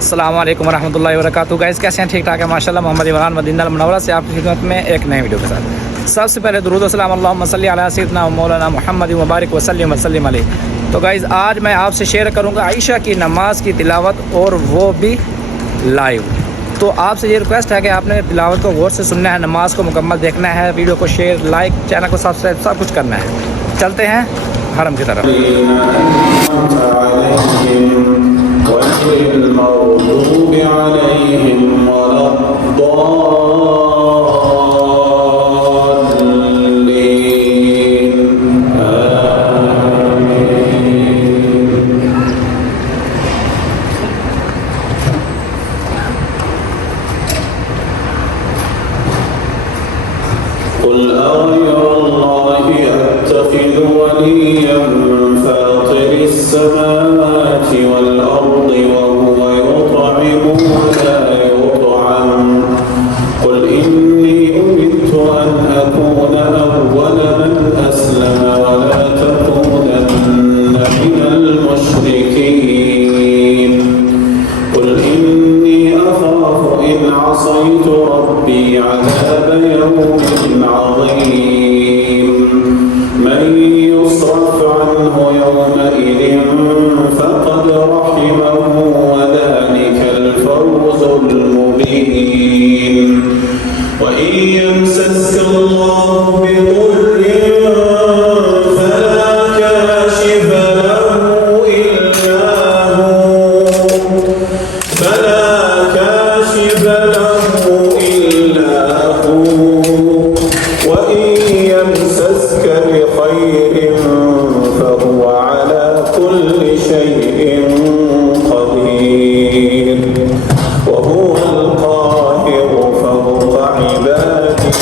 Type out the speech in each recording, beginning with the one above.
अस्सलाम वालेकुम रहमतुल्लाहि व बरकातहू। गाइस कैसे हैं? ठीक ठाक है माशाल्लाह। मोहम्मद इमरान मदीना मुनव्वरा से आपकी खिदमत में एक नए वीडियो के साथ। सबसे पहले दुरूद व सलाम अल्लाहुम्मा सल्ली अला सय्यिदना व मौलाना मुहम्मद व बारिक वसल्लिम वसल्लिम अलैहि। तो गाइस आज मैं आपसे शेयर करूंगा आयशा की नमाज की तिलावत, और वो भी लाइव। तो आपसे ये रिक्वेस्ट है कि आपने तिलावत को गौर से सुनना है, नमाज को मुकम्मल देखना है, वीडियो को शेयर, लाइक, चैनल को सब्सक्राइब, सब कुछ करना है। चलते हैं हरम की तरफ। قل أغير الله أتخذ وليا فاطر السماوات والأرض وهو يطعم ولا يطعم قل إني أمرت أن أكون أول من أسلم ولا تكونن من المشركين قل إني أخاف إن عصيت ربي عذاب يوم عظيم من يصرف عنه يومئذ فقد رحمه وذلك الفوز المبين وإن يمسسك الله بضر فلا كاشف له إلا هو وإن يمسسك بخير فهو على كل شيء قدير وهو القاهر فوق عباده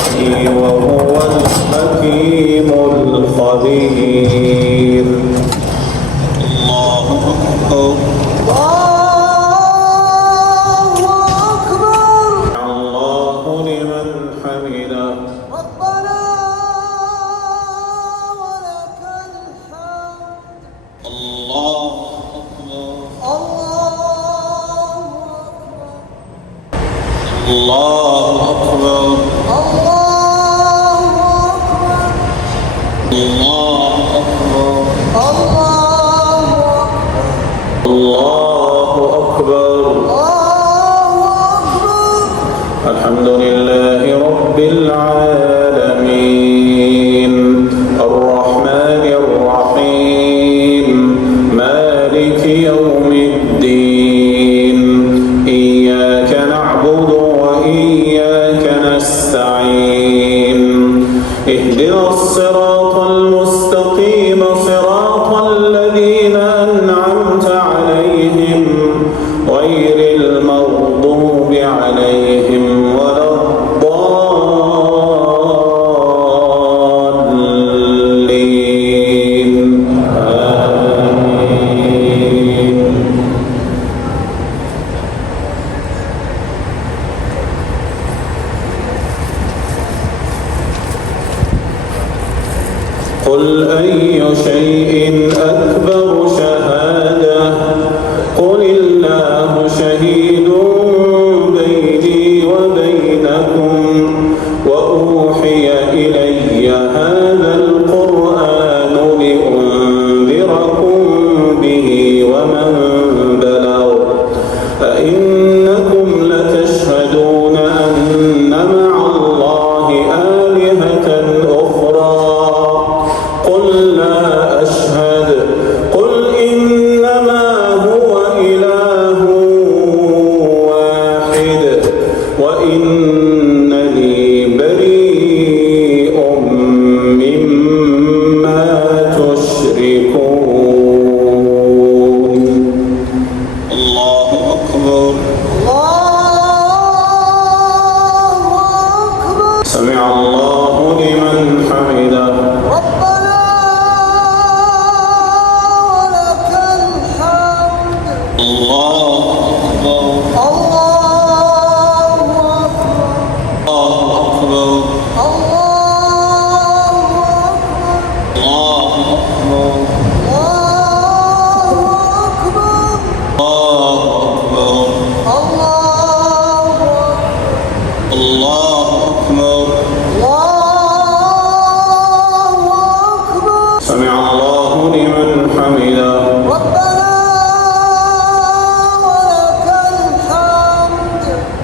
وهو الحكيم الخبير. الله أكبر. الله لمن حمده. ربنا ولك الحمد. الله أكبر. الله أكبر. الله أكبر. الله أكبر. الله أكبر. الحمد لله رب العالمين الرحمن الرحيم مالك يوم الدين إياك نعبد وإياك نستعين اهدنا الصراط المستقيم صراط الذين أنعمت عليهم غير المغضوب عليهم ولا الضالين آمين. قل أي شيء أكبر شهادة قل الله شهيد بيني وبينكم وأوحي إلي هذا القرآن لأنذركم به ومن بلغ أئنكم لتشهدون أن مع الله آلهة أخرى قل لا أشهد قل إنما هو إله واحد وإنني بريء مما تشركون. الله أكبر. سمع الله لمن حمده. ربنا ولك الحمد. الله أكبر. الله أكبر. الله أكبر. الله أكبر. الله أكبر.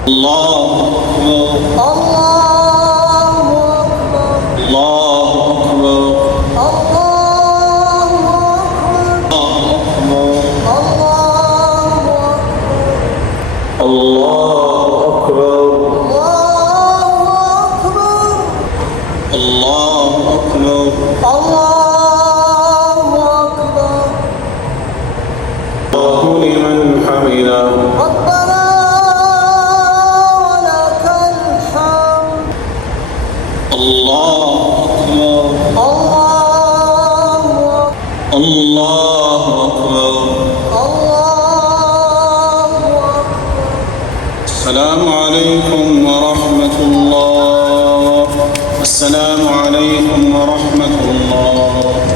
الله أكبر الله أكبر الله أكبر الله أكبر الله لمن حمده ربنا ولك الحمد الله أكبر الله أكبر السلام عليكم ورحمة الله السلام عليكم ورحمة الله